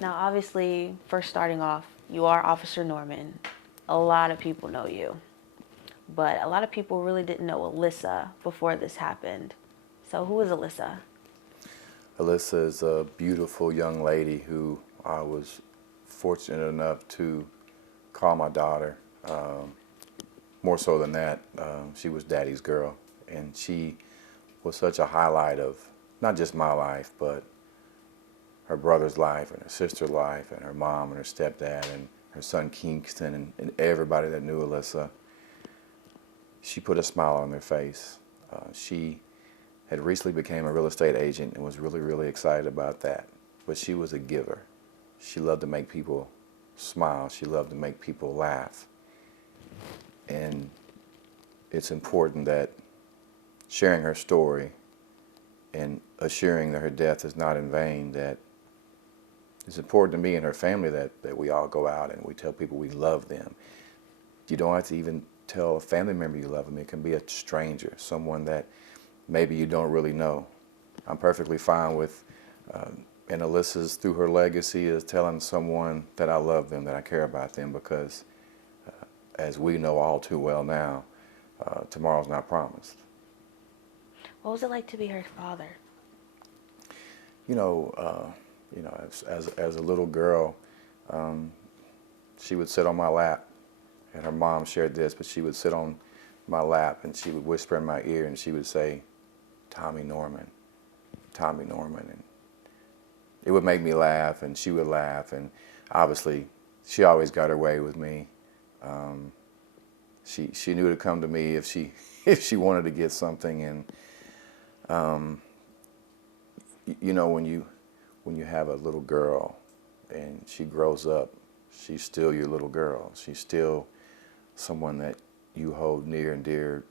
Now, obviously, first starting off, you are Officer Norman. A lot of people know you, but a lot of people really didn't know Alyssa before this happened. So, who is Alyssa? Alyssa is a beautiful young lady who I was fortunate enough to call my daughter. More so than that, she was daddy's girl. And she was such a highlight of not just my life, but her brother's life and her sister's life and her mom and her stepdad and her son Kingston and everybody that knew Alyssa. She put a smile on their face. She had recently became a real estate agent and was really, really excited about that. But she was a giver. She loved to make people smile. She loved to make people laugh. And it's important that sharing her story and assuring that her death is not in vain, that it's important to me and her family that we all go out and we tell people we love them. You don't have to even tell a family member you love them. It can be a stranger, someone that maybe you don't really know. I'm perfectly fine with, and Alyssa'S through her legacy is telling someone that I love them, that I care about them, because as we know all too well now, tomorrow's not promised. What was it like to be her father? You know, as a little girl, she would sit on my lap, and her mom shared this, but she would sit on my lap and she would whisper in my ear and she would say, Tommy Norman, Tommy Norman. And it would make me laugh and she would laugh, and obviously she always got her way with me. She knew to come to me if she if she wanted to get something. And you know, when you have a little girl and she grows up, she's still your little girl. She's still someone that you hold near and dear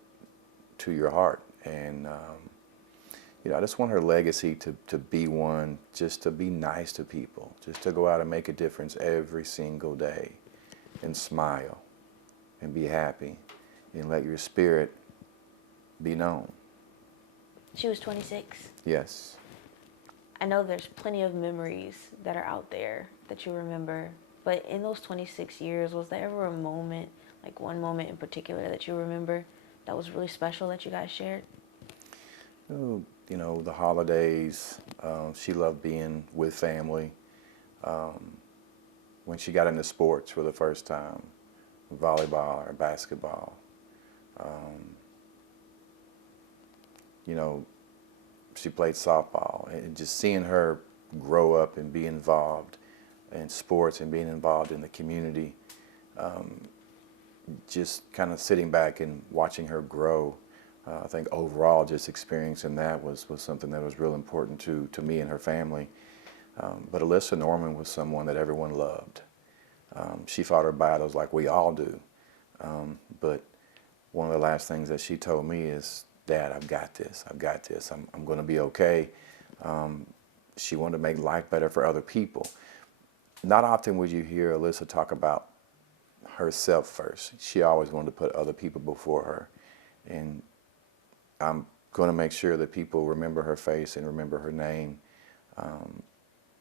to your heart. And you know, I just want her legacy to be one, just to be nice to people, just to go out and make a difference every single day and smile and be happy and let your spirit be known. She was 26. Yes. I know there's plenty of memories that are out there that you remember, but in those 26 years, was there ever a moment, like one moment in particular that you remember that was really special that you guys shared? Oh, you know, the holidays, she loved being with family. When she got into sports for the first time, volleyball or basketball, you know, she played softball, and just seeing her grow up and be involved in sports and being involved in the community, just kind of sitting back and watching her grow. I think overall just experiencing that was something that was real important to me and her family. But Alyssa Norman was someone that everyone loved. She fought her battles like we all do. But one of the last things that she told me is, Dad, I've got this. I've got this. I'm going to be okay. She wanted to make life better for other people. Not often would you hear Alyssa talk about herself first. She always wanted to put other people before her. And I'm going to make sure that people remember her face and remember her name,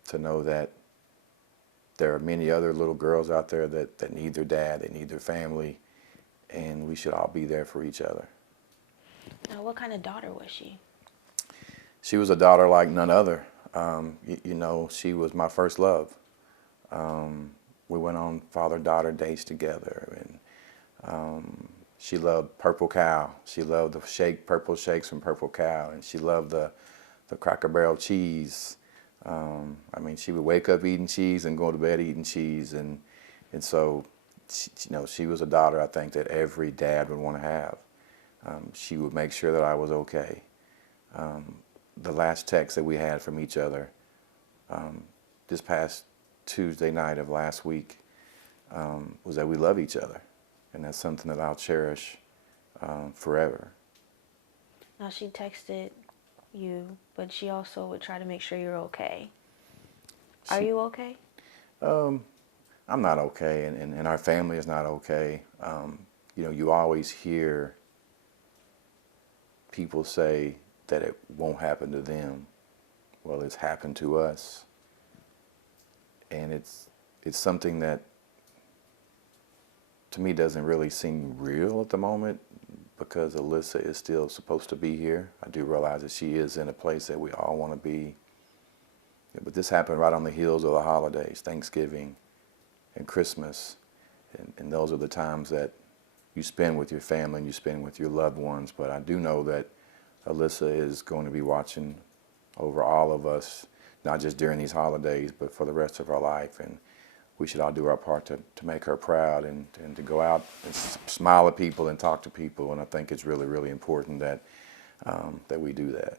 to know that there are many other little girls out there that need their dad, they need their family, and we should all be there for each other. Now, what kind of daughter was she? She was a daughter like none other. You know, she was my first love. We went on father-daughter dates together, and she loved Purple Cow. She loved the purple shakes from Purple Cow, and she loved the Cracker Barrel cheese. I mean, she would wake up eating cheese and go to bed eating cheese, and so, you know, she was a daughter I think that every dad would want to have. She would make sure that I was okay. The last text that we had from each other this past Tuesday night of last week was that we love each other, and that's something that I'll cherish forever. Now, she texted you, but she also would try to make sure you're okay. Are you okay? I'm not okay, and our family is not okay. You know, you always hear people say that it won't happen to them. Well, it's happened to us. and it's something that to me doesn't really seem real at the moment because Alyssa is still supposed to be here. I do realize that she is in a place that we all want to be. But this happened right on the heels of the holidays, Thanksgiving and Christmas. And those are the times that you spend with your family and you spend with your loved ones. But I do know that Alyssa is going to be watching over all of us, not just during these holidays, but for the rest of our life. And we should all do our part to make her proud and to go out and smile at people and talk to people. And I think it's really, really important that that we do that.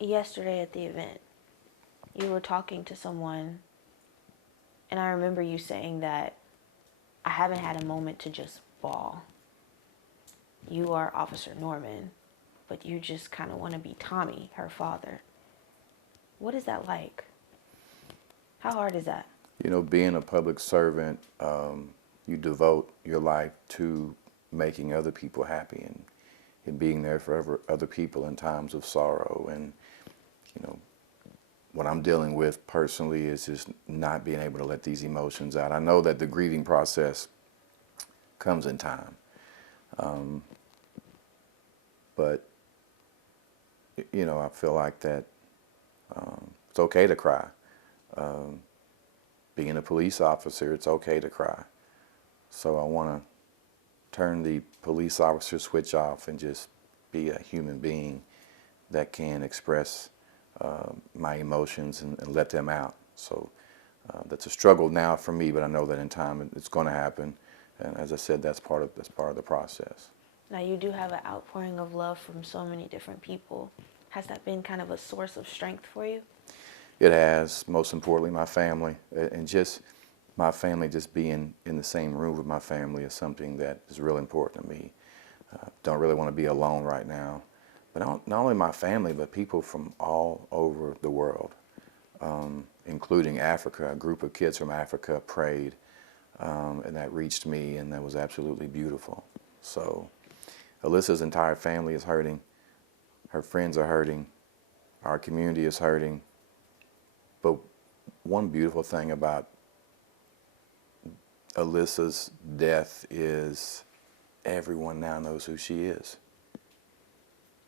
Yesterday at the event, you were talking to someone, and I remember you saying that I haven't had a moment to just bawl. You are Officer Norman, but you just kind of want to be Tommy, her father. What is that like? How hard is that? You know, being a public servant, you devote your life to making other people happy and being there for other people in times of sorrow. And, you know, what I'm dealing with personally is just not being able to let these emotions out. I know that the grieving process comes in time. But, you know, I feel like that it's okay to cry. Being a police officer, it's okay to cry. So I want to turn the police officer switch off and just be a human being that can express my emotions and let them out. So that's a struggle now for me, but I know that in time it's going to happen. And as I said, that's part of the process. Now, you do have an outpouring of love from so many different people. Has that been kind of a source of strength for you? It has, most importantly, my family. And just my family, just being in the same room with my family is something that is really important to me. Don't really want to be alone right now. But not only my family, but people from all over the world, including Africa. A group of kids from Africa prayed, and that reached me, and that was absolutely beautiful. So Alyssa'S entire family is hurting. Her friends are hurting. Our community is hurting. But one beautiful thing about Alyssa'S death is everyone now knows who she is.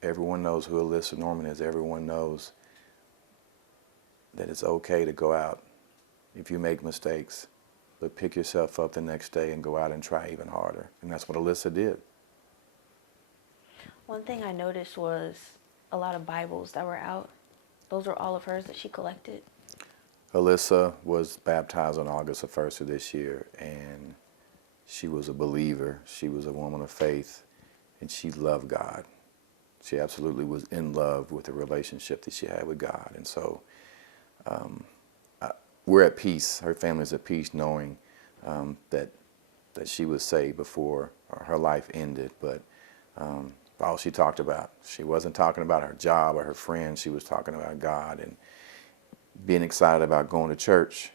Everyone knows who Alyssa Norman is. Everyone knows that it's okay to go out if you make mistakes, but pick yourself up the next day and go out and try even harder. And that's what Alyssa did. One thing I noticed was a lot of Bibles that were out. Those were all of hers that she collected. Alyssa was baptized on August the 1st of this year, and she was a believer. She was a woman of faith, and she loved God. She absolutely was in love with the relationship that she had with God. And so we're at peace. Her family's at peace knowing that she was saved before her life ended. But all she talked about, she wasn't talking about her job or her friends. She was talking about God and being excited about going to church,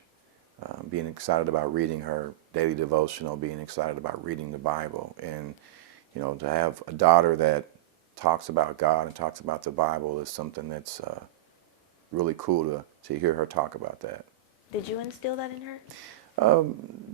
being excited about reading her daily devotional, being excited about reading the Bible. And, you know, to have a daughter that talks about God and talks about the Bible is something that's really cool to hear her talk about that. Did you instill that in her?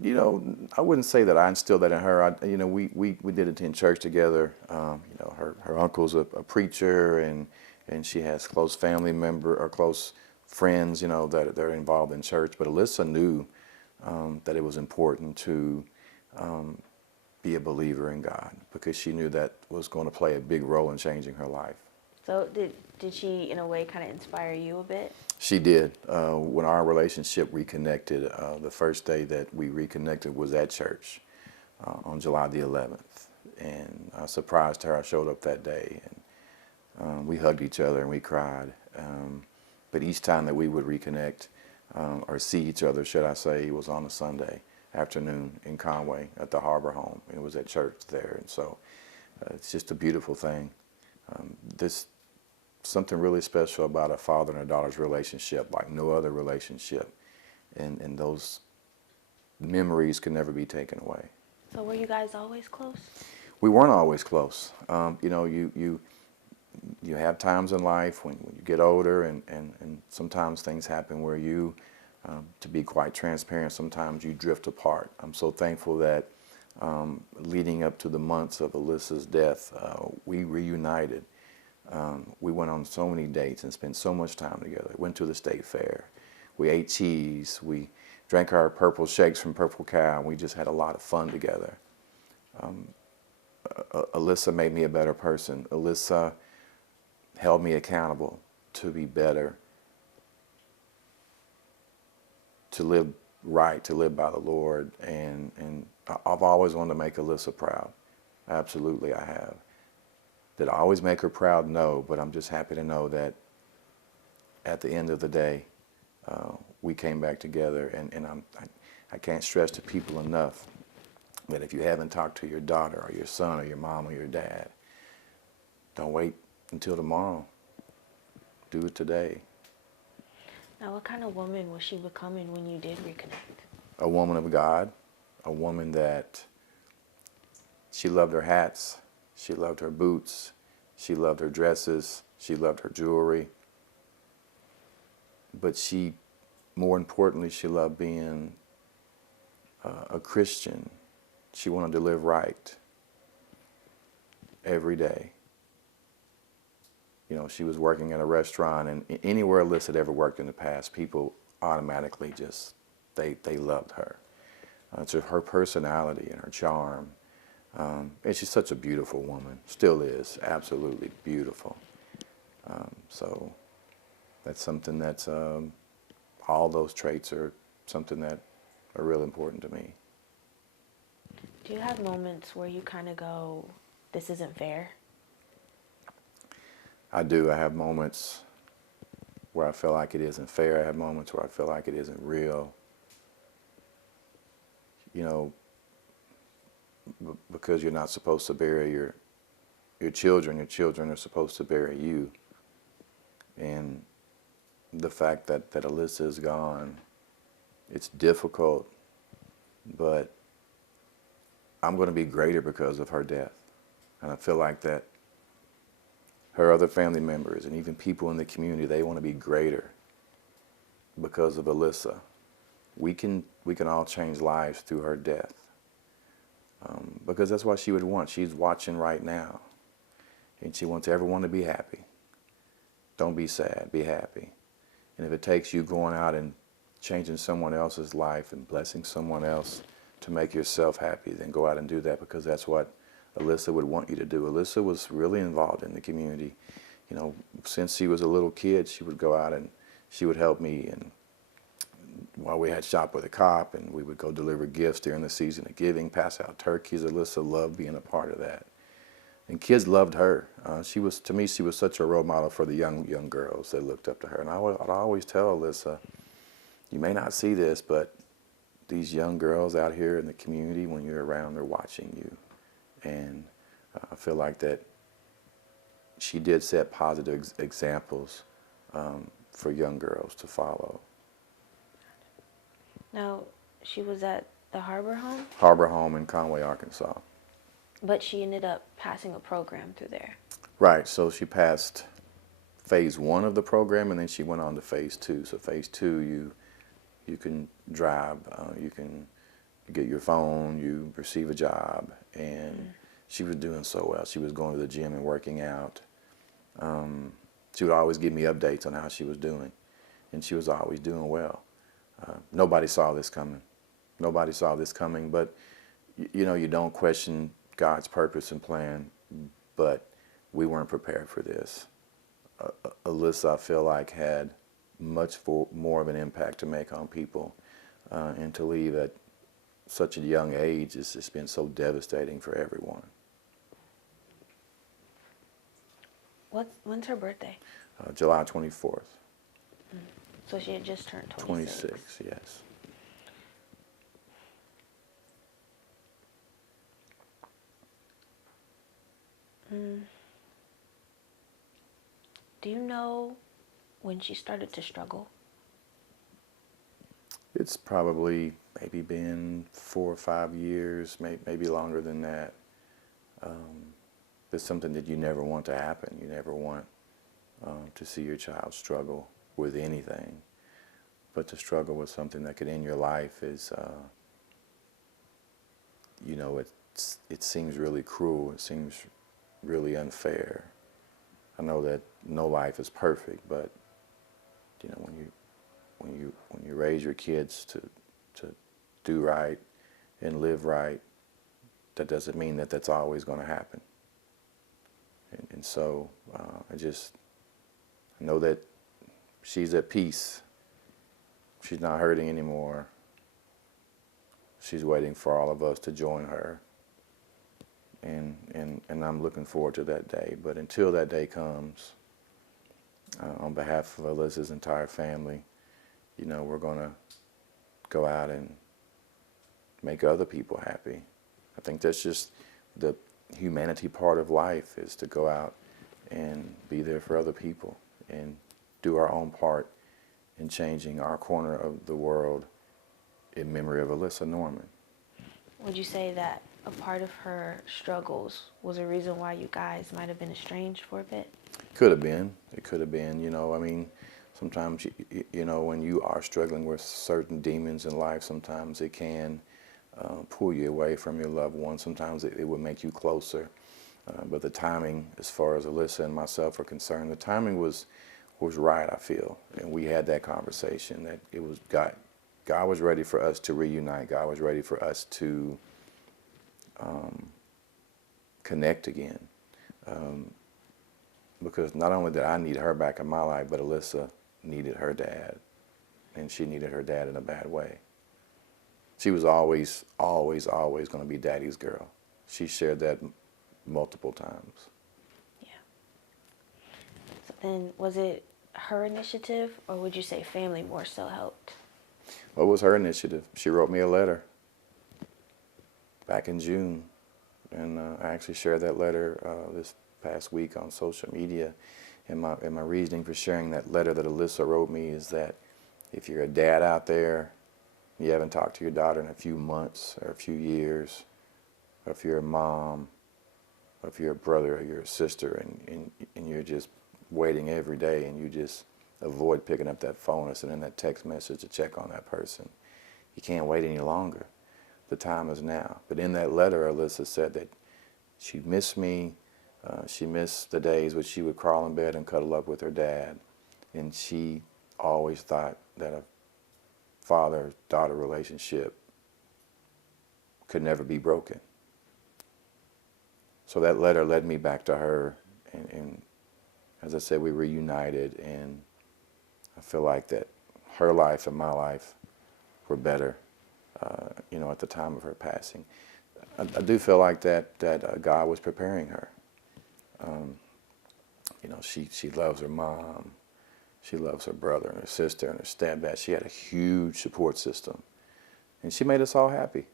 You know, I wouldn't say that I instilled that in her. You know, we did attend church together. You know, her uncle's a preacher, and she has close family member or close friends, you know, that are involved in church. But Alyssa knew that it was important to be a believer in God because she knew that was going to play a big role in changing her life. So did she, in a way, kind of inspire you a bit? She did. When our relationship reconnected, the first day that we reconnected was at church on July the 11th. And I surprised her. I showed up that day, and we hugged each other and we cried. But each time that we would reconnect or see each other, should I say, was on a Sunday afternoon in Conway at the Harbor Home. It was at church there. And so it's just a beautiful thing. There's something really special about a father and a daughter's relationship, like no other relationship. And those memories can never be taken away. So were you guys always close? We weren't always close. You know, you have times in life when you get older, and sometimes things happen where you, to be quite transparent, sometimes you drift apart. I'm so thankful that leading up to the months of Alyssa'S death, we reunited. We went on so many dates and spent so much time together. Went to the state fair. We ate cheese. We drank our purple shakes from Purple Cow. And we just had a lot of fun together. Alyssa made me a better person. Alyssa held me accountable to be better, to live right, to live by the Lord. And I've always wanted to make Alyssa proud. Absolutely, I have. Did I always make her proud? No, but I'm just happy to know that at the end of the day, we came back together. And I can't stress to people enough that if you haven't talked to your daughter or your son or your mom or your dad, don't wait until tomorrow. Do it today. Now, what kind of woman was she becoming when you did reconnect? A woman of God, a woman that she loved her hats, she loved her boots, she loved her dresses, she loved her jewelry, but she, more importantly, she loved being a Christian. She wanted to live right every day. You know, she was working at a restaurant, and anywhere Alyssa had ever worked in the past, people automatically just, they loved her. It's her personality and her charm. And she's such a beautiful woman, still is, absolutely beautiful. So that's something that's, all those traits are something that are real important to me. Do you have moments where you kind of go, this isn't fair? I do. I have moments where I feel like it isn't fair. I have moments where I feel like it isn't real. You know, because you're not supposed to bury your children are supposed to bury you. And the fact that Alyssa is gone, it's difficult, but I'm going to be greater because of her death. And I feel like that her other family members and even people in the community, they want to be greater because of Alyssa. We can all change lives through her death. Because that's what she would want. She's watching right now. And she wants everyone to be happy. Don't be sad, be happy. And if it takes you going out and changing someone else's life and blessing someone else to make yourself happy, then go out and do that, because that's what Alyssa would want you to do. Alyssa was really involved in the community. You know, since she was a little kid, she would go out and she would help me, and while we had Shop with a Cop, and we would go deliver gifts during the season of giving, pass out turkeys. Alyssa loved being a part of that. And kids loved her. To me, she was such a role model for the young girls that looked up to her. And I'd always tell Alyssa, you may not see this, but these young girls out here in the community, when you're around, they're watching you. And I feel like that she did set positive examples for young girls to follow. Now, she was at the Harbor Home? Harbor Home in Conway, Arkansas. But she ended up passing a program through there. Right, so she passed phase 1 of the program, and then she went on to phase 2. So phase 2, you can drive, you can get your phone, you receive a job, and she was doing so well. She was going to the gym and working out. She would always give me updates on how she was doing, and she was always doing well. Nobody saw this coming. Nobody saw this coming, but you know, you don't question God's purpose and plan, but we weren't prepared for this. Alyssa, I feel like, had much more of an impact to make on people, and to leave at such a young age has just been so devastating for everyone. When's her birthday? July 24th. So she had just turned 26. 26, yes. Do you know when she started to struggle? It's probably maybe been 4 or 5 years, maybe longer than that. It's something that you never want to happen. You never want to see your child struggle with anything. But to struggle with something that could end your life is, you know, it seems really cruel. It seems really unfair. I know that no life is perfect, but you know, when you raise your kids to do right and live right, that doesn't mean that that's always going to happen. And so I know that she's at peace. She's not hurting anymore. She's waiting for all of us to join her. And I'm looking forward to that day. But until that day comes, on behalf of Alyssa'S entire family, you know, we're going to go out and make other people happy. I think that's just the humanity part of life, is to go out and be there for other people and do our own part in changing our corner of the world in memory of Alyssa Norman. Would you say that a part of her struggles was a reason why you guys might have been estranged for a bit? Could have been. It could have been. You know, I mean, sometimes, you know, when you are struggling with certain demons in life, sometimes it can pull you away from your loved one. Sometimes it would make you closer. But the timing, as far as Alyssa and myself are concerned, the timing was right, I feel. And we had that conversation that it was God was ready for us to reunite. God was ready for us to connect again. Because not only did I need her back in my life, but Alyssa needed her dad. And she needed her dad in a bad way. She was always going to be daddy's girl. She shared that multiple times. Yeah. So then, was it her initiative, or would you say family more so helped? Well, it was her initiative. She wrote me a letter back in June. And I actually shared that letter this past week on social media. And my reasoning for sharing that letter that Alyssa wrote me is that if you're a dad out there, you haven't talked to your daughter in a few months or a few years, or if you're a mom, or if you're a brother or you're a sister, and you're just waiting every day and you just avoid picking up that phone or sending that text message to check on that person, you can't wait any longer. The time is now. But in that letter, Alyssa said that she missed me. She missed the days when she would crawl in bed and cuddle up with her dad. And she always thought that a father-daughter relationship could never be broken. So that letter led me back to her. And as I said, we reunited. And I feel like that her life and my life were better, you know, at the time of her passing. I do feel like that God was preparing her. You know, she loves her mom. She loves her brother and her sister and her stepdad. She had a huge support system. And she made us all happy.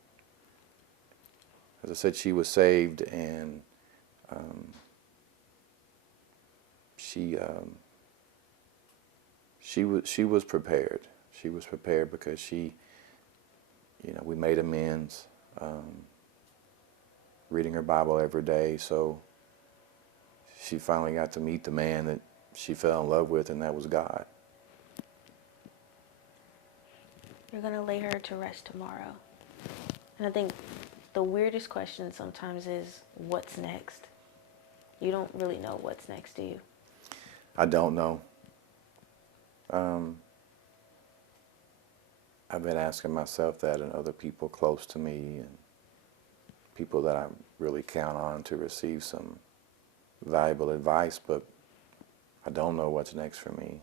As I said, she was saved, and she was prepared. She was prepared because you know, we made amends, reading her Bible every day. So she finally got to meet the man that she fell in love with, and that was God. You're going to lay her to rest tomorrow. And I think the weirdest question sometimes is, what's next? You don't really know what's next, do you? I don't know. I've been asking myself that, and other people close to me and people that I really count on to receive some valuable advice, but I don't know what's next for me.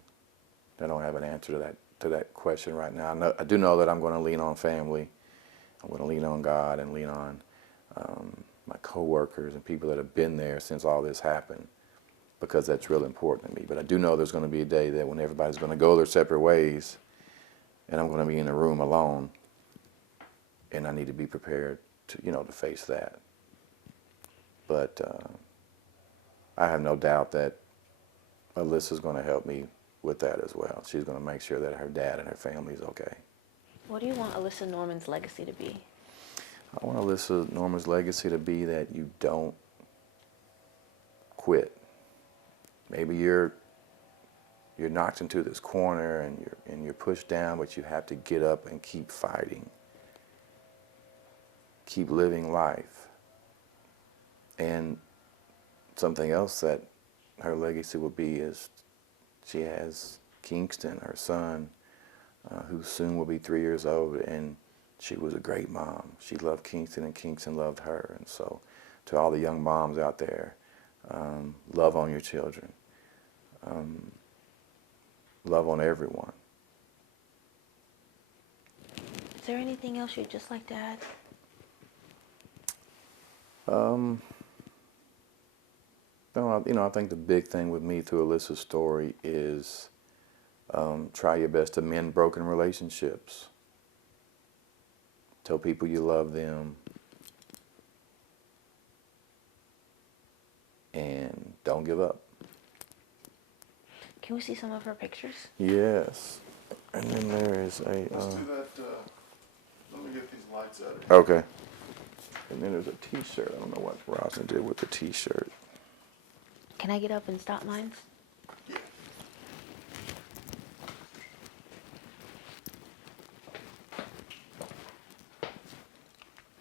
I don't have an answer to that question right now. I do know that I'm going to lean on family. I'm going to lean on God and lean on my coworkers and people that have been there since all this happened, because that's real important to me. But I do know there's going to be a day that when everybody's going to go their separate ways, and I'm going to be in a room alone, and I need to be prepared to, you know, to face that. But I have no doubt that Alyssa's going to help me with that as well. She's going to make sure that her dad and her family is okay. What do you want Alyssa Norman's legacy to be? I want Alyssa Norman's legacy to be that you don't quit. Maybe you're knocked into this corner and you're pushed down, but you have to get up and keep fighting. Keep living life. And something else that her legacy will be is she has Kingston, her son, who soon will be 3 years old, and she was a great mom. She loved Kingston, and Kingston loved her. And so to all the young moms out there, love on your children. Love on everyone. Is there anything else you'd just like to add? No, I think the big thing with me through Alyssa'S story is try your best to mend broken relationships. Tell people you love them. And don't give up. Can we see some of her pictures? Yes. And then there is a... Let's do that. Let me get these lights out of here. Okay. And then there's a t-shirt. I don't know what Roslyn did with the t-shirt. Can I get up and stop mine?